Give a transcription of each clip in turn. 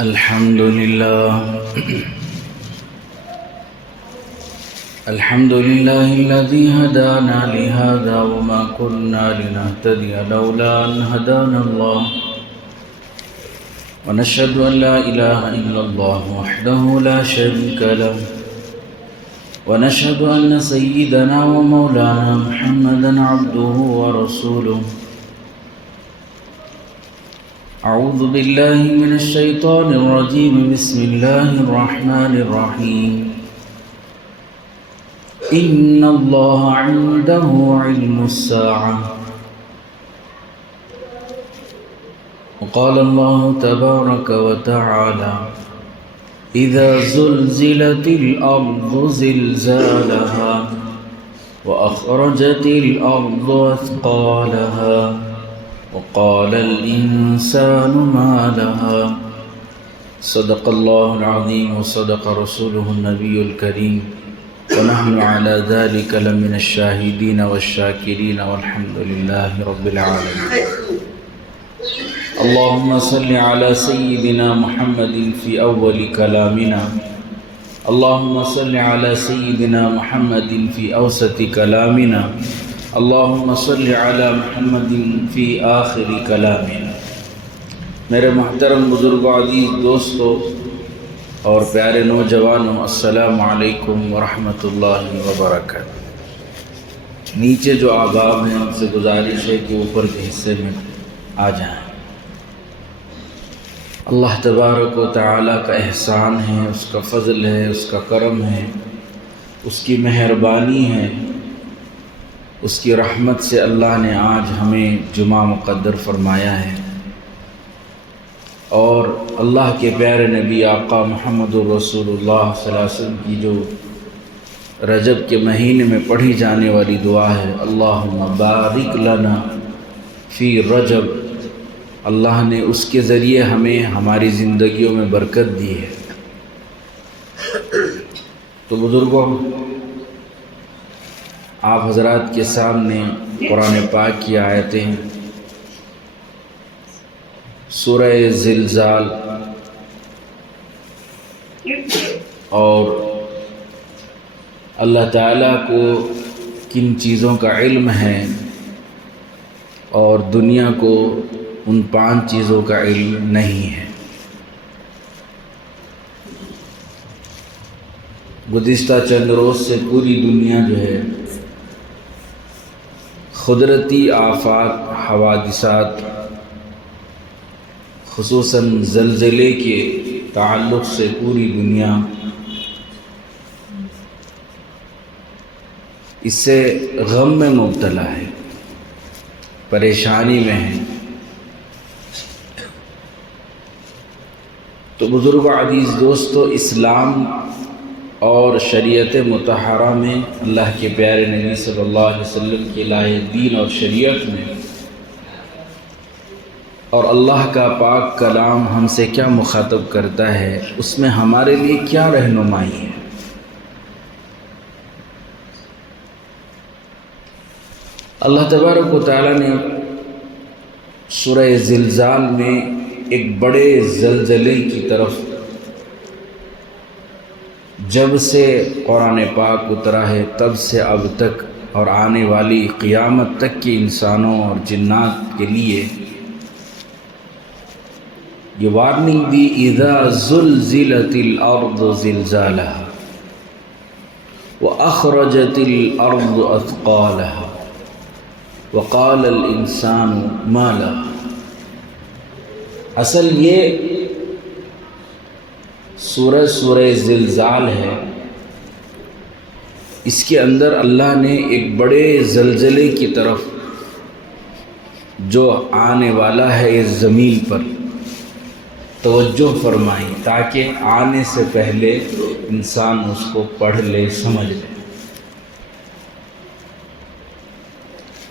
الحمد لله الحمد لله الذي هدانا لهذا وما كنا لنهتدي لولا أن هدانا الله ونشهد أن لا إله إلا الله وحده لا شريك له ونشهد أن سيدنا ومولانا محمدا عبده ورسوله. أعوذ بالله من الشيطان الرجيم. بسم الله الرحمن الرحيم. إن الله عنده علم الساعة وقال الله تبارك وتعالى إذا زلزلت الأرض زلزالها وأخرجت الأرض أثقالها وقال الإنسان ما لها. صدق الله العظيم وصدق رسوله النبي الكريم ونحن على ذلك لمن الشاهدين والشاكرين والحمد لله رب العالمين. اللهم صل على سيدنا محمد في أول كلامنا، اللهم صل على سيدنا محمد في أوسط كلامنا، اللهم صل على محمد في آخر کلامنا. میرے محترم بزرگوں، عزیز دوستوں اور پیارے نوجوانوں، السلام علیکم ورحمۃ اللہ وبرکاتہ. نیچے جو آباب ہیں ان سے گزارش ہے کہ اوپر کے حصے میں آ جائیں. اللہ تبارک و تعالیٰ کا احسان ہے، اس کا فضل ہے، اس کا کرم ہے، اس کی مہربانی ہے، اس کی رحمت سے اللہ نے آج ہمیں جمعہ مقدر فرمایا ہے. اور اللہ کے پیارے نبی آقا محمد الرسول اللہ صلی اللہ علیہ وسلم کی جو رجب کے مہینے میں پڑھی جانے والی دعا ہے، اللہم بارک لنا فی رجب، اللہ نے اس کے ذریعے ہمیں ہماری زندگیوں میں برکت دی ہے. تو بزرگوں، آپ حضرات کے سامنے قرآن پاک کی آیتیں سورہ زلزال اور اللہ تعالیٰ کو کن چیزوں کا علم ہے اور دنیا کو ان 5 چیزوں کا علم نہیں ہے. گزشتہ چند روز سے پوری دنیا جو ہے قدرتی آفات، حوادثات، خصوصاً زلزلے کے تعلق سے پوری دنیا اس سے غم میں مبتلا ہے، پریشانی میں ہے. تو بزرگ عزیز دوستو، اسلام اور شریعت مطہرہ میں اللہ کے پیارے نبی صلی اللہ علیہ وسلم کی لائے دین اور شریعت میں اور اللہ کا پاک کلام ہم سے کیا مخاطب کرتا ہے، اس میں ہمارے لیے کیا رہنمائی ہے. اللہ تبارک و تعالیٰ نے سورہ زلزال میں ایک بڑے زلزلے کی طرف جب سے قرآن پاک اترا ہے تب سے اب تک اور آنے والی قیامت تک کے انسانوں اور جنات کے لیے یہ وارننگ دی، اذا زلزلت الارض زلزالها واخرجت الارض اثقالها وقال الانسان ما لها. اصل یہ سورہ زلزال ہے، اس کے اندر اللہ نے ایک بڑے زلزلے کی طرف جو آنے والا ہے اس زمین پر توجہ فرمائی، تاکہ آنے سے پہلے انسان اس کو پڑھ لے، سمجھ لے.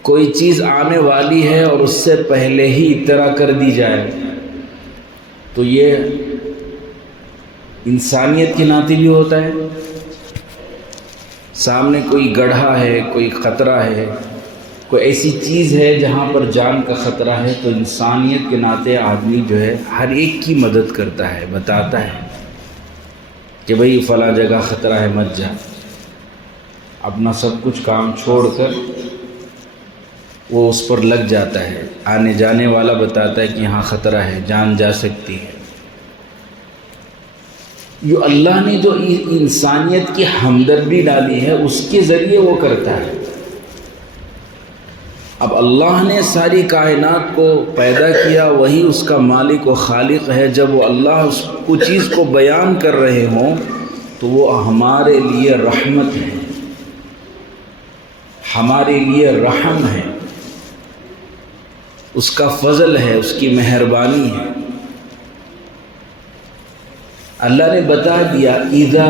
کوئی چیز آنے والی ہے اور اس سے پہلے ہی اطلاع کر دی جائے تو یہ انسانیت کے ناطے بھی ہوتا ہے. سامنے کوئی گڑھا ہے، کوئی خطرہ ہے، کوئی ایسی چیز ہے جہاں پر جان کا خطرہ ہے تو انسانیت کے ناطے آدمی جو ہے ہر ایک کی مدد کرتا ہے، بتاتا ہے کہ بھئی فلاں جگہ خطرہ ہے مت جا، اپنا سب کچھ کام چھوڑ کر وہ اس پر لگ جاتا ہے، آنے جانے والا بتاتا ہے کہ یہاں خطرہ ہے، جان جا سکتی ہے۔ جو اللہ نے جو انسانیت کی ہمدردی ڈالی ہے اس کے ذریعے وہ کرتا ہے۔ اب اللہ نے ساری کائنات کو پیدا کیا، وہی اس کا مالک و خالق ہے، جب وہ اللہ اس کو چیز کو بیان کر رہے ہوں تو وہ ہمارے لیے رحمت ہے، ہمارے لیے رحم ہے، اس کا فضل ہے، اس کی مہربانی ہے۔ اللہ نے بتا دیا اذا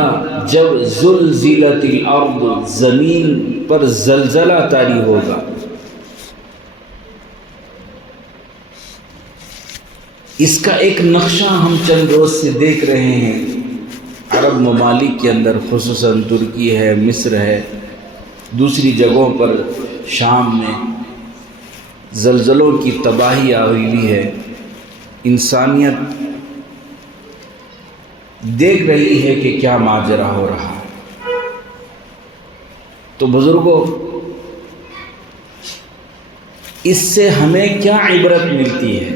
جب زلزلت الارض، زمین پر زلزلہ طاری ہوگا۔ اس کا ایک نقشہ ہم چند روز سے دیکھ رہے ہیں عرب ممالک کے اندر، خصوصاً ترکی ہے، مصر ہے، دوسری جگہوں پر شام میں زلزلوں کی تباہی آئی ہوئی ہے۔ انسانیت دیکھ رہی ہے کہ کیا ماجرا ہو رہا ہے۔ تو بزرگوں، اس سے ہمیں کیا عبرت ملتی ہے؟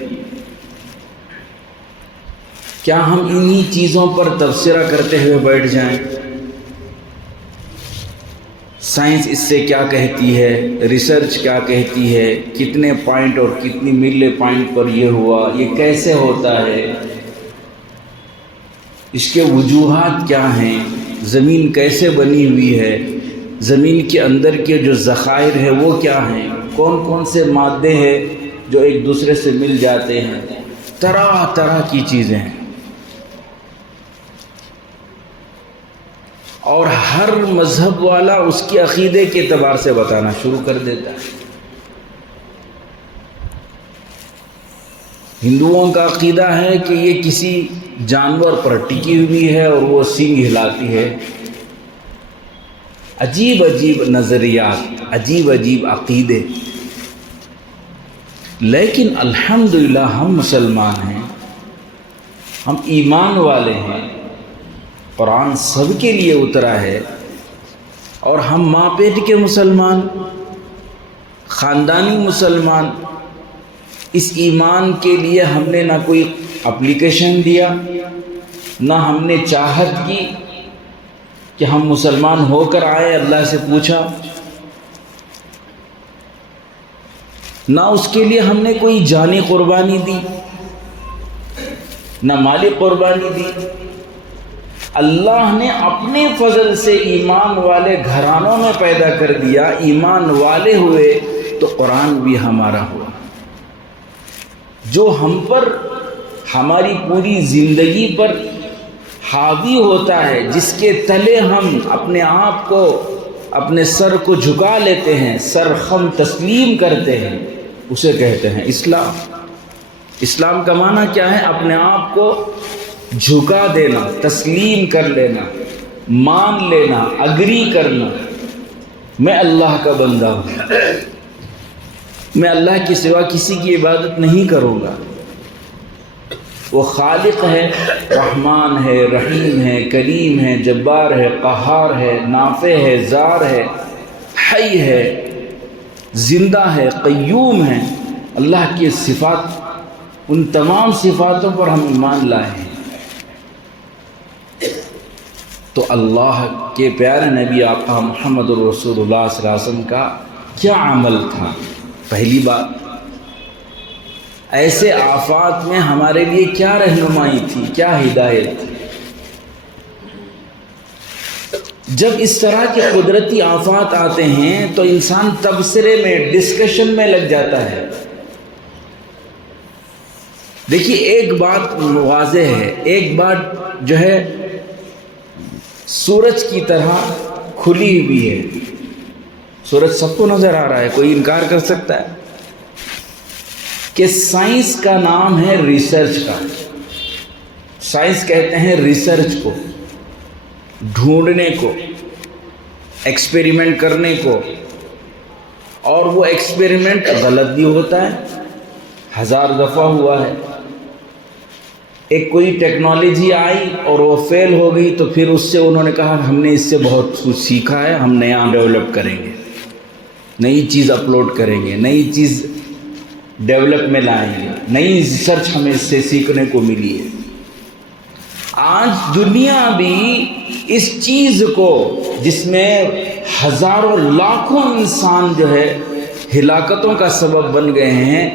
کیا ہم انہی چیزوں پر تبصرہ کرتے ہوئے بیٹھ جائیں؟ سائنس اس سے کیا کہتی ہے، ریسرچ کیا کہتی ہے، کتنے پوائنٹ اور کتنی ملے پوائنٹ پر یہ ہوا، یہ کیسے ہوتا ہے، اس کے وجوہات کیا ہیں، زمین کیسے بنی ہوئی ہے، زمین کے اندر کے جو ذخائر ہیں وہ کیا ہیں، کون کون سے مادے ہیں جو ایک دوسرے سے مل جاتے ہیں، طرح طرح کی چیزیں ہیں۔ اور ہر مذہب والا اس کے عقیدے کے اعتبار سے بتانا شروع کر دیتا ہے۔ ہندوؤں کا عقیدہ ہے کہ یہ کسی جانور پر ٹکی ہوئی ہے اور وہ سینگ ہلاتی ہے۔ عجیب عجیب نظریات، عجیب عجیب عقیدے، لیکن الحمدللہ ہم مسلمان ہیں، ہم ایمان والے ہیں، قرآن سب کے لیے اترا ہے، اور ہم ماں پیٹ کے مسلمان، خاندانی مسلمان، اس ایمان کے لیے ہم نے نہ کوئی اپلیکیشن دیا، نہ ہم نے چاہت کی کہ ہم مسلمان ہو کر آئے، اللہ سے پوچھا، نہ اس کے لیے ہم نے کوئی جانی قربانی دی، نہ مالی قربانی دی۔ اللہ نے اپنے فضل سے ایمان والے گھرانوں میں پیدا کر دیا، ایمان والے ہوئے تو قرآن بھی ہمارا ہوا، جو ہم پر، ہماری پوری زندگی پر حاوی ہوتا ہے، جس کے تلے ہم اپنے آپ کو، اپنے سر کو جھکا لیتے ہیں، سر خم تسلیم کرتے ہیں، اسے کہتے ہیں اسلام۔ اسلام کا معنی کیا ہے؟ اپنے آپ کو جھکا دینا، تسلیم کر لینا، مان لینا، اگری کرنا، میں اللہ کا بندہ ہوں، میں اللہ کے سوا کسی کی عبادت نہیں کروں گا۔ وہ خالق ہے، رحمان ہے، رحیم ہے، کریم ہے، جبار ہے، قہار ہے، نافع ہے، زار ہے، حی ہے، زندہ ہے، قیوم ہے۔ اللہ کی صفات، ان تمام صفاتوں پر ہم ایمان لائے ہیں۔ تو اللہ کے پیارے نبی آقا محمد رسول اللہ صلی اللہ علیہ وسلم کا کیا عمل تھا؟ پہلی بات، ایسے آفات میں ہمارے لیے کیا رہنمائی تھی، کیا ہدایت تھی؟ جب اس طرح کے قدرتی آفات آتے ہیں تو انسان تبصرے میں، ڈسکشن میں لگ جاتا ہے۔ دیکھیے، ایک بات واضح ہے، ایک بات جو ہے سورج کی طرح کھلی ہوئی ہے، سورج سب کو نظر آ رہا ہے، کوئی انکار کر سکتا ہے کہ سائنس کا نام ہے ریسرچ کا۔ سائنس کہتے ہیں ریسرچ کو، ڈھونڈنے کو، ایکسپیریمنٹ کرنے کو، اور وہ ایکسپیریمنٹ غلط بھی ہوتا ہے، 1000 دفعہ ہوا ہے۔ ایک کوئی ٹیکنالوجی آئی اور وہ فیل ہو گئی تو پھر اس سے انہوں نے کہا ہم نے اس سے بہت کچھ سیکھا ہے، ہم نیا ڈیولپ کریں گے، نئی چیز اپلوڈ کریں گے، نئی چیز ڈیولپ میں لائیں گے، نئی ریسرچ ہمیں اس سے سیکھنے کو ملی ہے۔ آج دنیا بھی اس چیز کو، جس میں ہزاروں لاکھوں انسان جو ہے ہلاکتوں کا سبب بن گئے ہیں،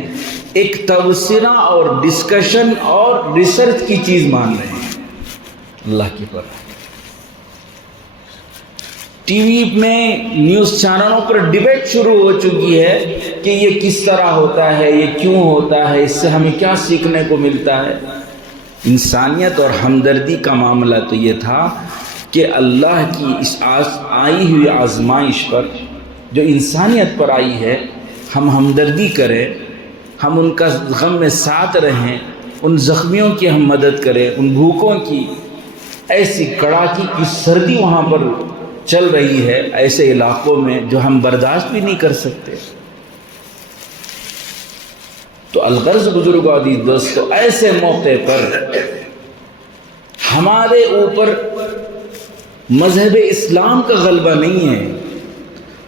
ایک تبصرہ اور ڈسکشن اور ریسرچ کی چیز مان رہے ہیں۔ اللہ کی پناہ، ٹی وی میں نیوز چینلوں پر ڈیبیٹ شروع ہو چکی ہے کہ یہ کس طرح ہوتا ہے، یہ کیوں ہوتا ہے، اس سے ہمیں کیا سیکھنے کو ملتا ہے۔ انسانیت اور ہمدردی کا معاملہ تو یہ تھا کہ اللہ کی اس آئی ہوئی آزمائش پر، جو انسانیت پر آئی ہے، ہم ہمدردی کریں، ہم ان کا غم میں ساتھ رہیں، ان زخمیوں کی ہم مدد کریں، ان بھوکوں کی۔ ایسی کڑاکی کی سردی وہاں پر چل رہی ہے، ایسے علاقوں میں جو ہم برداشت بھی نہیں کر سکتے۔ تو الغرض بزرگوں عزیز دوستو، ایسے موقع پر ہمارے اوپر مذہب اسلام کا غلبہ نہیں ہے،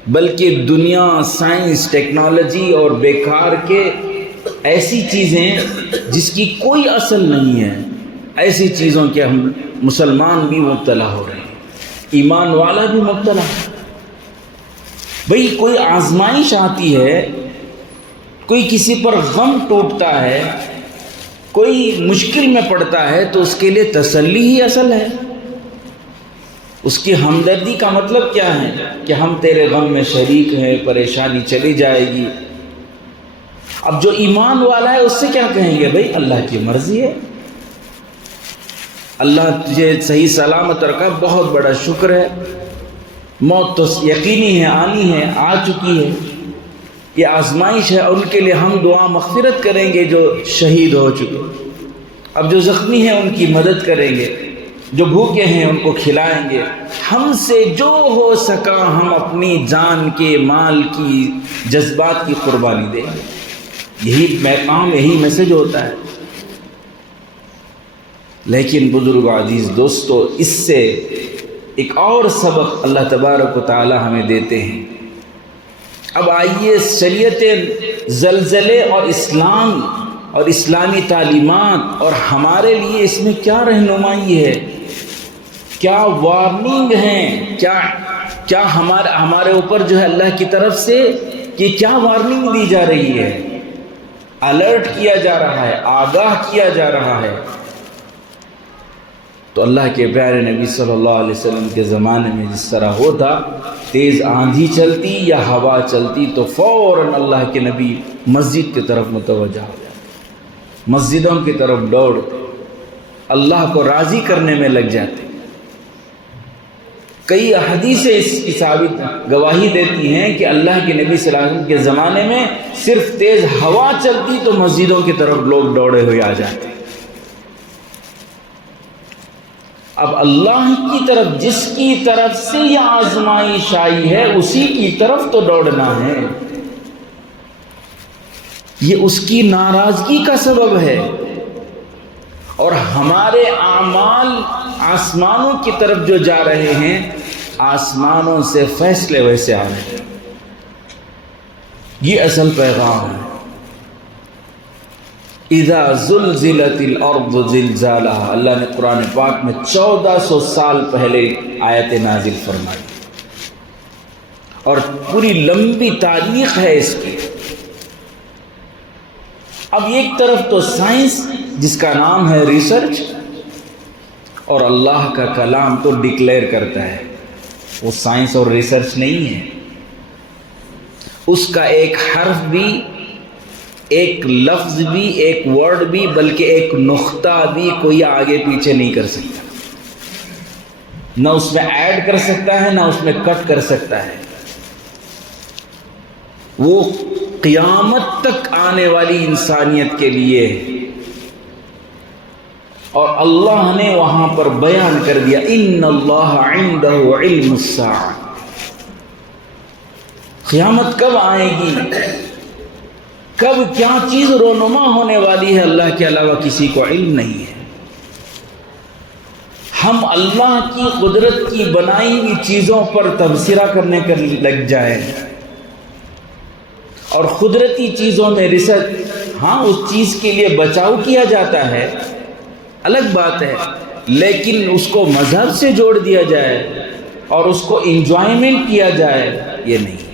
بلکہ دنیا، سائنس، ٹیکنالوجی اور بیکار کے ایسی چیزیں جس کی کوئی اصل نہیں ہے، ایسی چیزوں کے ہم مسلمان بھی مبتلا ہو رہے ہیں، ایمان والا بھی مبتلا ہے۔ بھئی کوئی آزمائش آتی ہے، کوئی کسی پر غم ٹوٹتا ہے، کوئی مشکل میں پڑتا ہے، تو اس کے لیے تسلی ہی اصل ہے۔ اس کی ہمدردی کا مطلب کیا ہے کہ ہم تیرے غم میں شریک ہیں، پریشانی چلی جائے گی۔ اب جو ایمان والا ہے اس سے کیا کہیں گے؟ بھئی اللہ کی مرضی ہے، اللہ تجھے صحیح سلامت رکھا، بہت بڑا شکر ہے، موت تو یقینی ہے، آنی ہے، آ چکی ہے، یہ آزمائش ہے۔ ان کے لیے ہم دعا مغفرت کریں گے جو شہید ہو چکے، اب جو زخمی ہیں ان کی مدد کریں گے، جو بھوکے ہیں ان کو کھلائیں گے، ہم سے جو ہو سکا ہم اپنی جان کے، مال کی، جذبات کی قربانی دیں گے۔ یہی پیغام، یہی میسج ہوتا ہے۔ لیکن بزرگ عزیز دوستو، اس سے ایک اور سبق اللہ تبارک و تعالی ہمیں دیتے ہیں۔ اب آئیے شریعت زلزلے اور اسلام اور اسلامی تعلیمات اور ہمارے لیے اس میں کیا رہنمائی ہے، کیا وارننگ ہیں، کیا ہمارے اوپر جو ہے اللہ کی طرف سے کہ کیا وارننگ دی جا رہی ہے، الرٹ کیا جا رہا ہے، آگاہ کیا جا رہا ہے۔ تو اللہ کے پیارے نبی صلی اللہ علیہ وسلم کے زمانے میں جس طرح ہوتا، تیز آندھی چلتی یا ہوا چلتی تو فوراً اللہ کے نبی مسجد کی طرف متوجہ ہو جاتے، مسجدوں کی طرف دوڑتے، اللہ کو راضی کرنے میں لگ جاتے۔ کئی حدیثیں اس کی ثابت گواہی دیتی ہیں کہ اللہ کے نبی صلی اللہ علیہ وسلم کے زمانے میں صرف تیز ہوا چلتی تو مسجدوں کی طرف لوگ دوڑے ہوئے آ جاتے۔ اب اللہ کی طرف، جس کی طرف سے یہ آزمائش آئی ہے، اسی کی طرف تو دوڑنا ہے۔ یہ اس کی ناراضگی کا سبب ہے، اور ہمارے اعمال آسمانوں کی طرف جو جا رہے ہیں، آسمانوں سے فیصلے ویسے آ رہے ہیں۔ یہ اصل پیغام ہے۔ اذا زلزلت الارض زلزالها، اللہ نے قرآن پاک میں 1400 سال پہلے آیت نازل فرمائی، اور پوری لمبی تاریخ ہے اس کی۔ اب ایک طرف تو سائنس جس کا نام ہے ریسرچ، اور اللہ کا کلام تو ڈکلیئر کرتا ہے، وہ سائنس اور ریسرچ نہیں ہے۔ اس کا ایک حرف بھی، ایک لفظ بھی، ایک ورڈ بھی، بلکہ ایک نقطہ بھی کوئی آگے پیچھے نہیں کر سکتا، نہ اس میں ایڈ کر سکتا ہے، نہ اس میں کٹ کر سکتا ہے۔ وہ قیامت تک آنے والی انسانیت کے لیے، اور اللہ نے وہاں پر بیان کر دیا ان اللہ عنده علم الساعہ، قیامت کب آئے گی، کب کیا چیز رونما ہونے والی ہے، اللہ کے علاوہ کسی کو علم نہیں ہے۔ ہم اللہ کی قدرت کی بنائی ہوئی چیزوں پر تبصرہ کرنے کر لگ جائیں اور قدرتی چیزوں میں ریسرچ، ہاں اس چیز کے لیے بچاؤ کیا جاتا ہے، الگ بات ہے، لیکن اس کو مذہب سے جوڑ دیا جائے اور اس کو انجوائمنٹ کیا جائے، یہ نہیں۔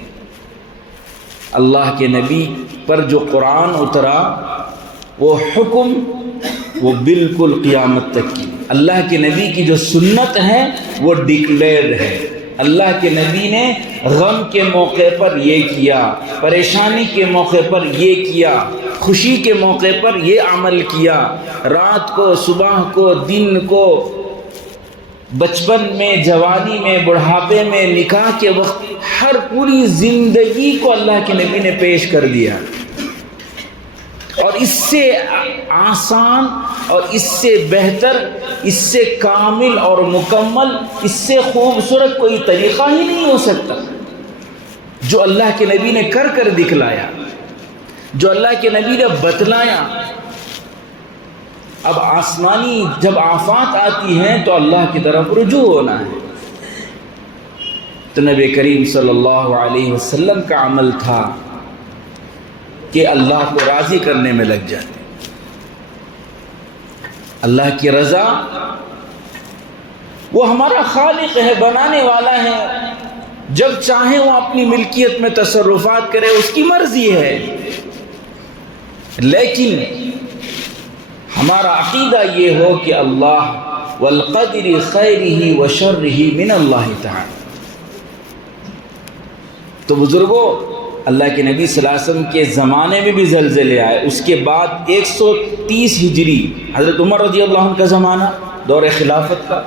اللہ کے نبی پر جو قرآن اترا وہ حکم وہ بالکل قیامت تک کی، اللہ کے نبی کی جو سنت ہے وہ ڈکلیئرڈ ہے۔ اللہ کے نبی نے غم کے موقع پر یہ کیا، پریشانی کے موقع پر یہ کیا، خوشی کے موقع پر یہ عمل کیا، رات کو، صبح کو، دن کو، بچپن میں، جوانی میں، بڑھاپے میں، نکاح کے وقت، ہر پوری زندگی کو اللہ کے نبی نے پیش کر دیا۔ اور اس سے آسان اور اس سے بہتر، اس سے کامل اور مکمل، اس سے خوبصورت کوئی طریقہ ہی نہیں ہو سکتا جو اللہ کے نبی نے کر کر دکھلایا، جو اللہ کے نبی نے بتلایا۔ اب آسمانی جب آفات آتی ہیں تو اللہ کی طرف رجوع ہونا ہے۔ تو نبی کریم صلی اللہ علیہ وسلم کا عمل تھا کہ اللہ کو راضی کرنے میں لگ جاتے۔ اللہ کی رضا، وہ ہمارا خالق ہے، بنانے والا ہے، جب چاہے وہ اپنی ملکیت میں تصرفات کرے، اس کی مرضی ہے۔ لیکن ہمارا عقیدہ یہ ہو کہ اللہ والقدر خیرہ وشرہ من اللہ تعالی۔ تو بزرگوں، اللہ کے نبی صلی اللہ علیہ وسلم کے زمانے میں بھی زلزلے آئے، اس کے بعد 130 ہجری حضرت عمر رضی اللہ عنہ کا زمانہ، دور خلافت کا،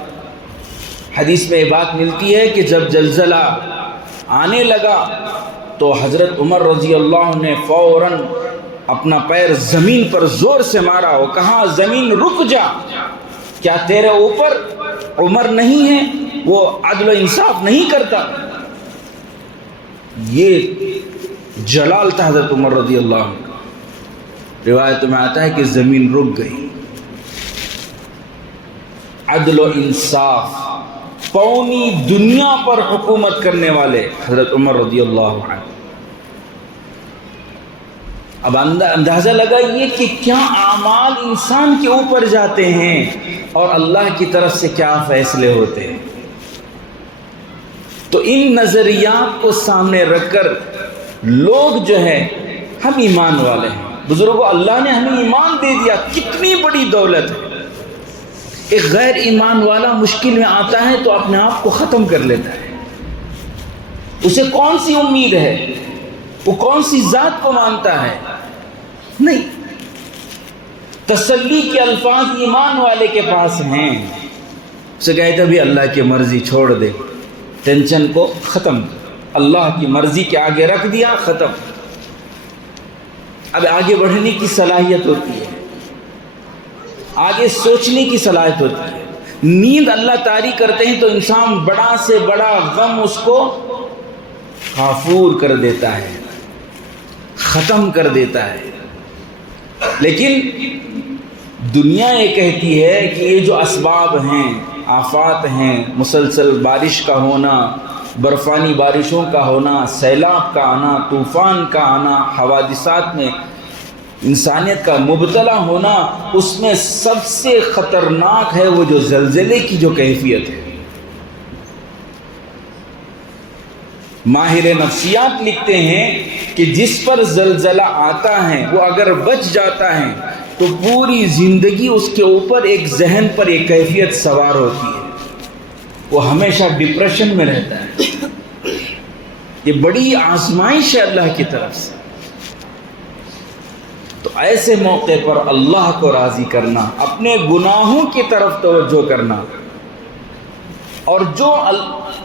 حدیث میں یہ بات ملتی ہے کہ جب زلزلہ آنے لگا تو حضرت عمر رضی اللہ عنہ نے فوراً اپنا پیر زمین پر زور سے مارا، وہ کہا زمین رک جا، کیا تیرے اوپر عمر نہیں ہے، وہ عدل و انصاف نہیں کرتا؟ یہ جلال تھا حضرت عمر رضی اللہ عنہ کا۔ روایت میں آتا ہے کہ زمین رک گئی۔ عدل و انصاف، پوری دنیا پر حکومت کرنے والے حضرت عمر رضی اللہ عنہ۔ اب اندازہ لگائیے کہ کیا اعمال انسان کے اوپر جاتے ہیں اور اللہ کی طرف سے کیا فیصلے ہوتے ہیں۔ تو ان نظریات کو سامنے رکھ کر لوگ جو ہے، ہم ایمان والے ہیں بزرگوں، اللہ نے ہمیں ایمان دے دیا، کتنی بڑی دولت ہے۔ ایک غیر ایمان والا مشکل میں آتا ہے تو اپنے آپ کو ختم کر لیتا ہے، اسے کون سی امید ہے، وہ کون سی ذات کو مانتا ہے؟ نہیں، تسلی کے الفاظ ایمان والے کے پاس ہیں۔ اسے کہتے بھی اللہ کی مرضی، چھوڑ دے، ٹینشن کو ختم کر، اللہ کی مرضی کے آگے رکھ دیا، ختم۔ اب آگے بڑھنے کی صلاحیت ہوتی ہے، آگے سوچنے کی صلاحیت ہوتی ہے۔ نیند اللہ طاری کرتے ہیں تو انسان بڑا سے بڑا غم اس کو غافور کر دیتا ہے، ختم کر دیتا ہے۔ لیکن دنیا یہ کہتی ہے کہ یہ جو اسباب ہیں، آفات ہیں، مسلسل بارش کا ہونا، برفانی بارشوں کا ہونا، سیلاب کا آنا، طوفان کا آنا، حوادثات میں انسانیت کا مبتلا ہونا، اس میں سب سے خطرناک ہے وہ جو زلزلے کی جو کیفیت ہے۔ ماہر نفسیات لکھتے ہیں کہ جس پر زلزلہ آتا ہے وہ اگر بچ جاتا ہے تو پوری زندگی اس کے اوپر ایک ذہن پر ایک کیفیت سوار ہوتی ہے، وہ ہمیشہ ڈپریشن میں رہتا ہے۔ یہ بڑی آزمائش ہے اللہ کی طرف سے۔ تو ایسے موقع پر اللہ کو راضی کرنا، اپنے گناہوں کی طرف توجہ کرنا، اور جو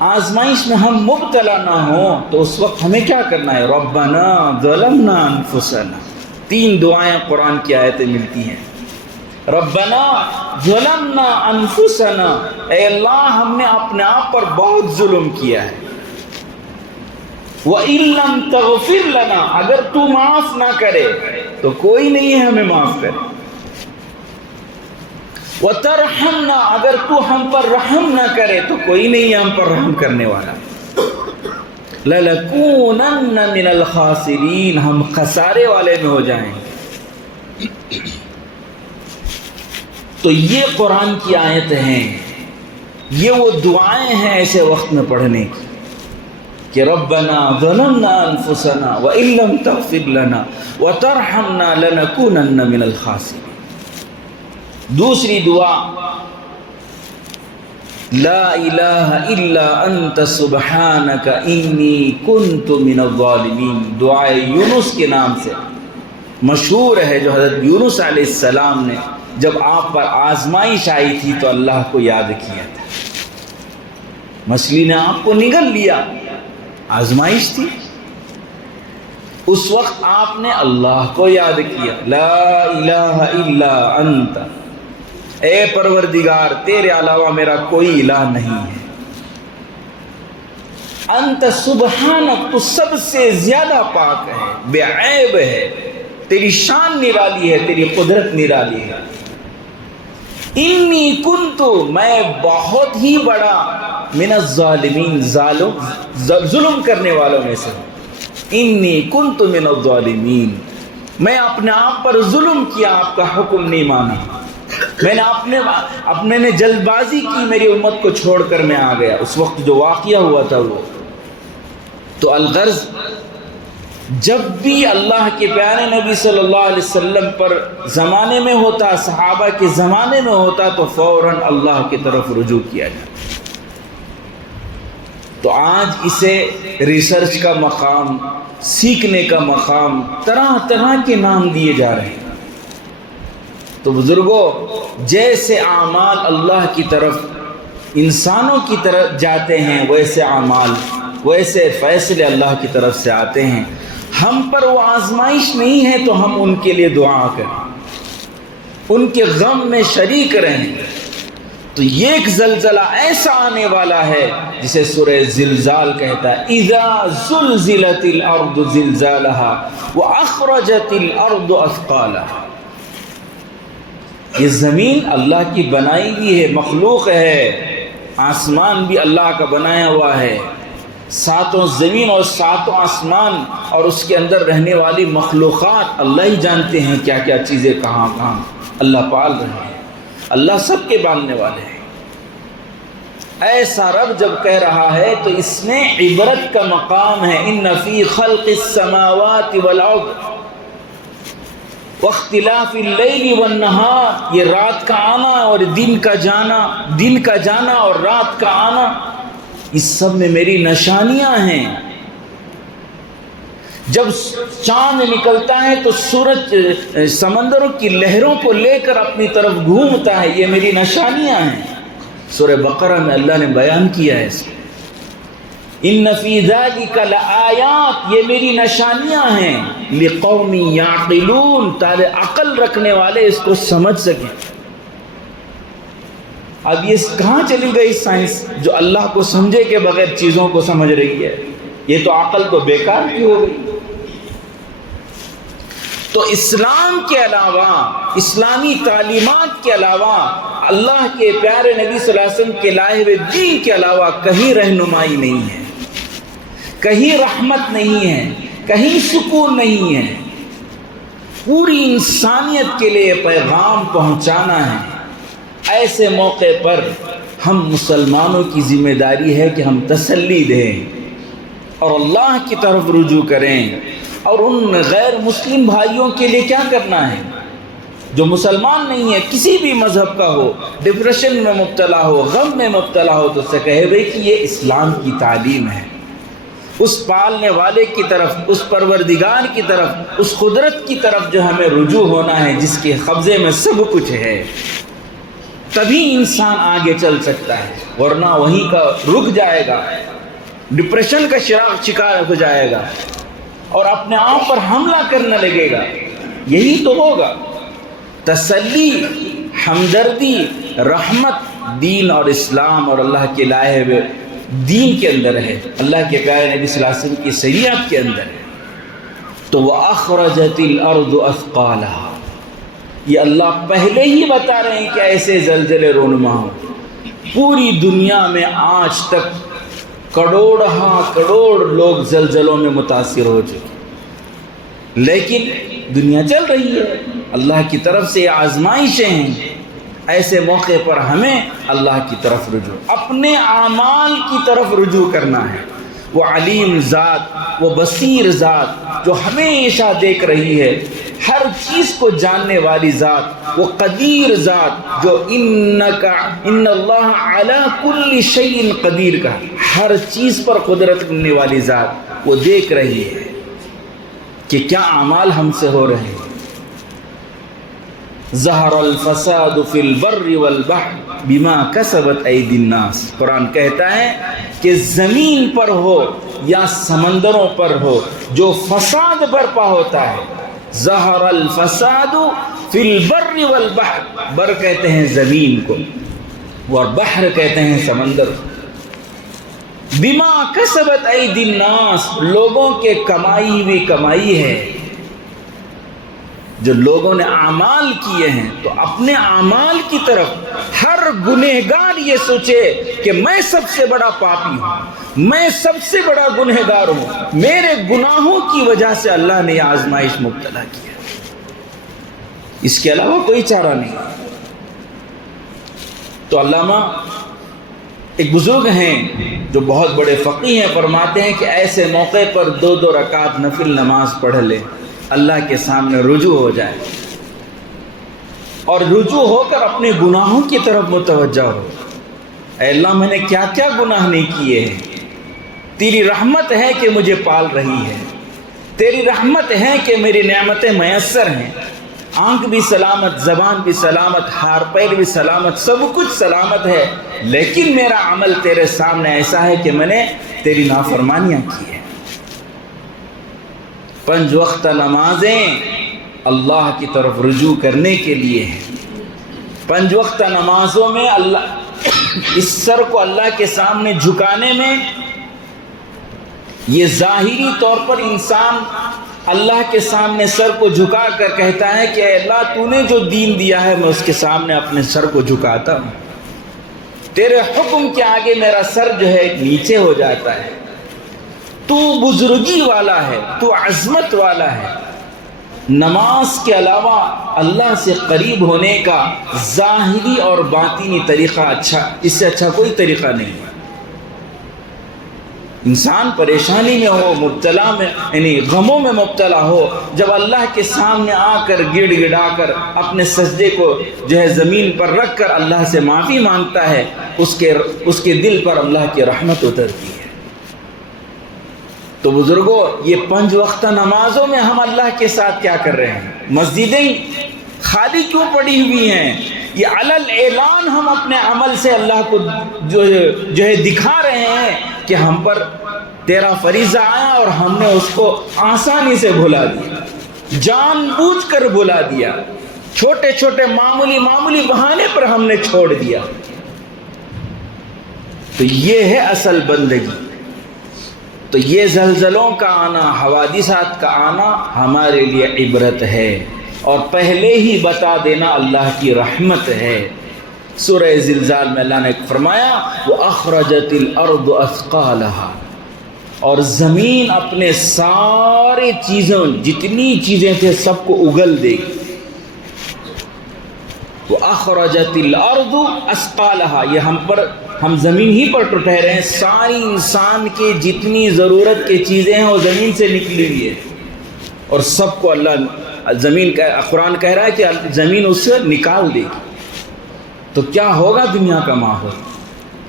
آزمائش میں ہم مبتلا نہ ہوں تو اس وقت ہمیں کیا کرنا ہے؟ ربنا ظلمنا انفسنا، 3 دعائیں قرآن کی آیتیں ملتی ہیں۔ ربنا ظلمنا انفسنا، اے اللہ ہم نے اپنے آپ پر بہت ظلم کیا ہے، وَإِن لَّمْ تَغْفِرْ لَنَا، اگر تو معاف نہ کرے تو کوئی نہیں ہے ہمیں معاف کرے. وَتَرْحَمْنَا، اگر تو ہم پر رحم نہ کرے تو کوئی نہیں ہے ہم پر رحم کرنے والا. لَلَكُونَنَّ مِنَ الْخَاسِرِينَ، ہم خسارے والے میں ہو جائیں. تو یہ قرآن کی آیت ہیں، یہ وہ دعائیں ہیں ایسے وقت میں پڑھنے کی کہ ربنا ظلمنا انفسنا وان لم تغفر لنا وترحمنا لنكونن من الخاسرین. دوسری دعا لا الہ الا انت سبحانک انی کنت من الظالمین. دعائے یونس کے نام سے مشہور ہے، جو حضرت یونس علیہ السلام نے جب آپ پر آزمائش آئی تھی تو اللہ کو یاد کیا تھا. مچھلی نے آپ کو نگل لیا، آزمائش تھی، اس وقت آپ نے اللہ کو یاد کیا. لا الہ الا انت، اے پروردگار تیرے علاوہ میرا کوئی الہ نہیں ہے. انت سبحانک، تو سب سے زیادہ پاک ہے، بے عیب ہے، تیری شان نرالی ہے، تیری قدرت نرالی ہے. انی کنتو، میں بہت ہی بڑا، من الظالمین، ظلم کرنے والوں میں سے. انی کنتو من الظالمین، میں اپنے آپ پر ظلم کیا، آپ کا حکم نہیں مانا. میں نے اپنے نے جلد بازی کی، میری امت کو چھوڑ کر میں آ گیا. اس وقت جو واقعہ ہوا تھا وہ تو الغرض، جب بھی اللہ کے پیارے نبی صلی اللہ علیہ وسلم پر زمانے میں ہوتا، صحابہ کے زمانے میں ہوتا، تو فوراً اللہ کی طرف رجوع کیا جاتا. تو آج اسے ریسرچ کا مقام، سیکھنے کا مقام، طرح طرح کے نام دیے جا رہے ہیں. تو بزرگوں، جیسے اعمال اللہ کی طرف انسانوں کی طرف جاتے ہیں، ویسے اعمال، ویسے فیصلے اللہ کی طرف سے آتے ہیں. ہم پر وہ آزمائش نہیں ہے تو ہم ان کے لیے دعا کریں، ان کے غم میں شریک رہیں. تو یہ ایک زلزلہ ایسا آنے والا ہے جسے سورہ زلزال کہتا ہے، اذا زلزلت الارض زلزالها واخرجت الارض اثقالها. یہ زمین اللہ کی بنائی ہوئی ہے، مخلوق ہے. آسمان بھی اللہ کا بنایا ہوا ہے. ساتوں زمین اور ساتوں آسمان اور اس کے اندر رہنے والی مخلوقات، اللہ ہی جانتے ہیں کیا کیا چیزیں کہاں کہاں اللہ پال رہے ہیں. اللہ سب کے پالنے والے ہیں. ایسا رب جب کہہ رہا ہے تو اس میں عبرت کا مقام ہے. ان فی خلق السماوات والارض واختلاف اللیل والنہار، یہ رات کا آنا اور دن کا جانا، دن کا جانا اور رات کا آنا، اس سب میں میری نشانیاں ہیں. جب چاند نکلتا ہے تو سورج سمندروں کی لہروں کو لے کر اپنی طرف گھومتا ہے، یہ میری نشانیاں ہیں. سورہ بقرہ میں اللہ نے بیان کیا ہے اس کو، ان فی ذلک لآیات، یہ میری نشانیاں ہیں، لقوم یعقلون، تاکہ عقل رکھنے والے اس کو سمجھ سکیں. اب یہ کہاں چلی گئی سائنس جو اللہ کو سمجھے کے بغیر چیزوں کو سمجھ رہی ہے؟ یہ تو عقل تو بیکار کی ہو گئی. تو اسلام کے علاوہ، اسلامی تعلیمات کے علاوہ، اللہ کے پیارے نبی صلی اللہ علیہ وسلم کے لائے ہوئے دین کے علاوہ کہیں رہنمائی نہیں ہے، کہیں رحمت نہیں ہے، کہیں سکون نہیں ہے. پوری انسانیت کے لیے پیغام پہنچانا ہے. ایسے موقع پر ہم مسلمانوں کی ذمہ داری ہے کہ ہم تسلی دیں اور اللہ کی طرف رجوع کریں. اور ان غیر مسلم بھائیوں کے لیے کیا کرنا ہے جو مسلمان نہیں ہے، کسی بھی مذہب کا ہو، ڈپریشن میں مبتلا ہو، غم میں مبتلا ہو، تو اسے کہے بھائی کہ یہ اسلام کی تعلیم ہے. اس پالنے والے کی طرف، اس پروردگار کی طرف، اس قدرت کی طرف جو ہمیں رجوع ہونا ہے، جس کے قبضے میں سب کچھ ہے. تبھی انسان آگے چل سکتا ہے، ورنہ وہیں کا رک جائے گا، ڈپریشن کا شکار ہو جائے گا اور اپنے آپ پر حملہ کرنے لگے گا. یہی تو ہوگا. تسلی، ہمدردی، رحمت، دین اور اسلام اور اللہ کے لائے ہوئے دین کے اندر ہے، اللہ کے پیارے نبی صلی اللہ علیہ وسلم کی شریعت کے اندر ہے۔ تو وَأَخْرَجَتِ الْأَرْضُ أَثْقَالَهَا، یہ اللہ پہلے ہی بتا رہے ہیں کہ ایسے زلزلے رونما ہوں۔ پوری دنیا میں آج تک کروڑ لوگ زلزلوں میں متاثر ہو چکے، لیکن دنیا چل رہی ہے، اللہ کی طرف سے آزمائشیں ہیں۔ ایسے موقع پر ہمیں اللہ کی طرف رجوع، اپنے اعمال کی طرف رجوع کرنا ہے۔ وہ علیم ذات، وہ بصیر ذات جو ہمیشہ دیکھ رہی ہے، ہر چیز کو جاننے والی ذات، وہ قدیر ذات جو ان اللہ علی کل شیء قدیر کا، ہر چیز پر قدرت کرنے والی ذات، وہ دیکھ رہی ہے کہ کیا اعمال ہم سے ہو رہے ہیں۔ ظہر الفساد فی البر والبحر بما کسبت ایدی الناس، قرآن کہتا ہے کہ زمین پر ہو یا سمندروں پر ہو جو فساد برپا ہوتا ہے، ظہر الفساد فی البر والبحر، بر کہتے ہیں زمین کو اور بحر کہتے ہیں سمندر، بما کسبت ایدی الناس، لوگوں کے کمائی ہوئی کمائی ہے۔ جو لوگوں نے اعمال کیے ہیں تو اپنے اعمال کی طرف ہر گنہگار یہ سوچے کہ میں سب سے بڑا پاپی ہوں، میں سب سے بڑا گنہگار ہوں، میرے گناہوں کی وجہ سے اللہ نے یہ آزمائش مبتلا کیا، اس کے علاوہ کوئی چارہ نہیں۔ تو علامہ ایک بزرگ ہیں جو بہت بڑے فقیہ ہیں، فرماتے ہیں کہ ایسے موقع پر 2 رکعت نفل نماز پڑھ لے، اللہ کے سامنے رجوع ہو جائے اور رجوع ہو کر اپنے گناہوں کی طرف متوجہ ہو۔ اے اللہ، میں نے کیا کیا گناہ نہیں کیے ہیں، تیری رحمت ہے کہ مجھے پال رہی ہے، تیری رحمت ہے کہ میری نعمتیں میسر ہیں، آنکھ بھی سلامت، زبان بھی سلامت، ہاتھ پیر بھی سلامت، سب کچھ سلامت ہے، لیکن میرا عمل تیرے سامنے ایسا ہے کہ میں نے تیری نافرمانیاں کی ہیں۔ 5 وقت نمازیں اللہ کی طرف رجوع کرنے کے لیے ہیں۔ 5 وقت نمازوں میں اللہ اس سر کو اللہ کے سامنے جھکانے میں، یہ ظاہری طور پر انسان اللہ کے سامنے سر کو جھکا کر کہتا ہے کہ اے اللہ، تو نے جو دین دیا ہے میں اس کے سامنے اپنے سر کو جھکاتا ہوں، تیرے حکم کے آگے میرا سر جو ہے نیچے ہو جاتا ہے، تو بزرگی والا ہے، تو عظمت والا ہے۔ نماز کے علاوہ اللہ سے قریب ہونے کا ظاہری اور باطنی طریقہ اس سے اچھا کوئی طریقہ نہیں ہے۔ انسان پریشانی میں ہو، مبتلا میں، یعنی غموں میں مبتلا ہو، جب اللہ کے سامنے آ کر گڑ گڑا کر اپنے سجدے کو جو ہے زمین پر رکھ کر اللہ سے معافی مانگتا ہے، اس کے دل پر اللہ کی رحمت اترتی ہے۔ تو بزرگوں، یہ 5 وقت نمازوں میں ہم اللہ کے ساتھ کیا کر رہے ہیں؟ مسجدیں خالی کیوں پڑی ہوئی ہیں؟ یہ علل اعلان ہم اپنے عمل سے اللہ کو جو ہے دکھا رہے ہیں کہ ہم پر تیرا فریضہ آیا اور ہم نے اس کو آسانی سے بھلا دیا، جان بوجھ کر بھلا دیا، چھوٹے چھوٹے معمولی بہانے پر ہم نے چھوڑ دیا۔ تو یہ ہے اصل بندگی۔ تو یہ زلزلوں کا آنا، حوادثات کا آنا ہمارے لیے عبرت ہے، اور پہلے ہی بتا دینا اللہ کی رحمت ہے۔ سورہ زلزال میں اللہ نے فرمایا وَأَخْرَجَتِ الْأَرْضُ أَثْقَالَهَا، اور زمین اپنے سارے چیزوں، جتنی چیزیں تھے سب کو اگل دے گی۔ وَأَخْرَجَتِ الْأَرْضُ أَثْقَالَهَا، یہ ہم زمین ہی پر ٹھہرے ہیں، ساری انسان کی جتنی ضرورت کی چیزیں ہیں وہ زمین سے نکلی ہوئی ہے، اور سب کو اللہ زمین کا، قرآن کہہ رہا ہے کہ زمین اس سے نکال دے گی۔ تو کیا ہوگا دنیا کا ماحول؟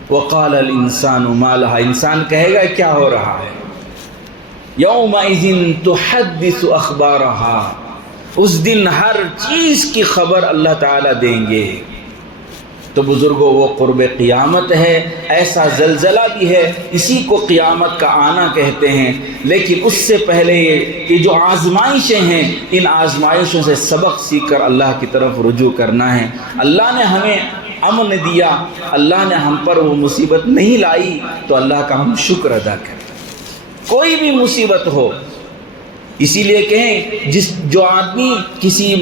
وقال الانسان ما لها، انسان کہے گا کیا ہو رہا ہے؟ یومئذ تحدث اخبارها، اس دن ہر چیز کی خبر اللہ تعالیٰ دیں گے۔ تو بزرگوں، وہ قرب قیامت ہے، ایسا زلزلہ بھی ہے، اسی کو قیامت کا آنا کہتے ہیں۔ لیکن اس سے پہلے یہ جو آزمائشیں ہیں، ان آزمائشوں سے سبق سیکھ کر اللہ کی طرف رجوع کرنا ہے۔ اللہ نے ہمیں امن دیا، اللہ نے ہم پر وہ مصیبت نہیں لائی، تو اللہ کا ہم شکر ادا کریں۔ کوئی بھی مصیبت ہو، اسی لیے کہیں جو آدمی کسی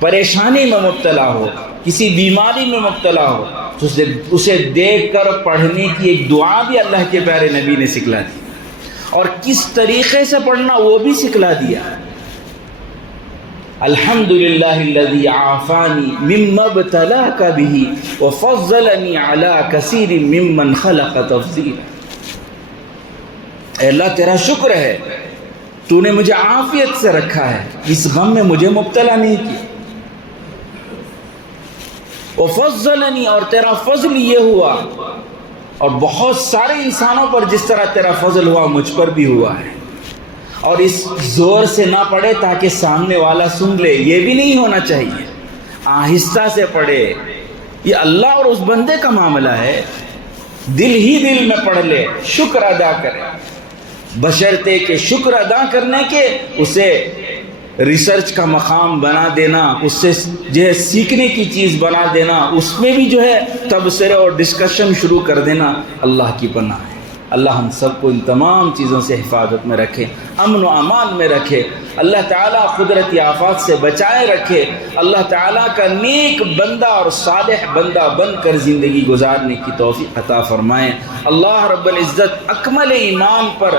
پریشانی میں مبتلا ہو، کسی بیماری میں مبتلا ہو، تو اسے دیکھ کر پڑھنے کی ایک دعا بھی اللہ کے پیارے نبی نے سکھلا دی، اور کس طریقے سے پڑھنا وہ بھی سکھلا دیا۔ الحمدللہ الذی عافانی مما ابتلاک بہ وفضلنی علی کثیر ممن خلق تفضیلا۔ اے اللہ تیرا شکر ہے، تو نے مجھے عافیت سے رکھا ہے، اس غم میں مجھے مبتلا نہیں کیا۔ وفضلنی، اور تیرا فضل یہ ہوا، اور بہت سارے انسانوں پر جس طرح تیرا فضل ہوا مجھ پر بھی ہوا ہے۔ اور اس زور سے نہ پڑھے تاکہ سامنے والا سن لے، یہ بھی نہیں ہونا چاہیے، آہستہ سے پڑھے۔ یہ اللہ اور اس بندے کا معاملہ ہے، دل ہی دل میں پڑھ لے، شکر ادا کرے، بشرطے کہ شکر ادا کرنے کے اسے ریسرچ کا مقام بنا دینا، اس سے جو ہے سیکھنے کی چیز بنا دینا، اس میں بھی جو ہے تبصرے اور ڈسکشن شروع کر دینا، اللہ کی پناہ ہے۔ اللہ ہم سب کو ان تمام چیزوں سے حفاظت میں رکھے، امن و امان میں رکھے، اللہ تعالیٰ قدرتی آفات سے بچائے رکھے، اللہ تعالیٰ کا نیک بندہ اور صالح بندہ بن کر زندگی گزارنے کی توفیق عطا فرمائے۔ اللہ رب العزت اکمل ایمان پر